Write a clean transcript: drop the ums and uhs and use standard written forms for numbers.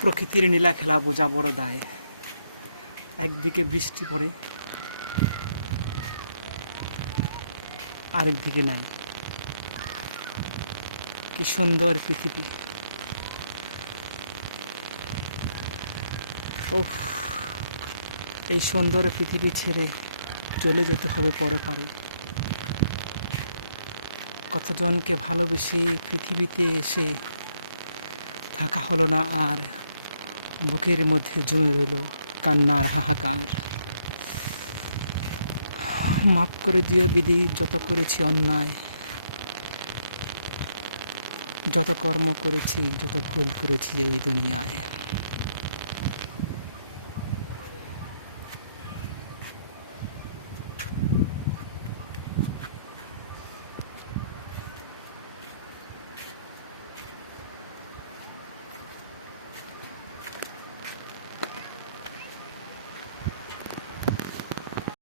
প্রকৃতির নীলা খেলা বোঝা বড় দায়। একদিকে বৃষ্টি পড়ে, আরেকদিকে নাই। কি সুন্দর পৃথিবী! উফ, এই সুন্দর পৃথিবী ছেড়ে চলে যেতে হবে পরকালে। কতজনকে ভালোবেসে পৃথিবীতে এসে থাকা হলো না, আর বুকের মধ্যে জমে রইল কান্নার হাহাকার। মাফ করে দিয়ে বিধি, যত করেছি অন্যায়, যত কর্ম করেছি, যত ভুল করেছি এই দুনিয়ায়।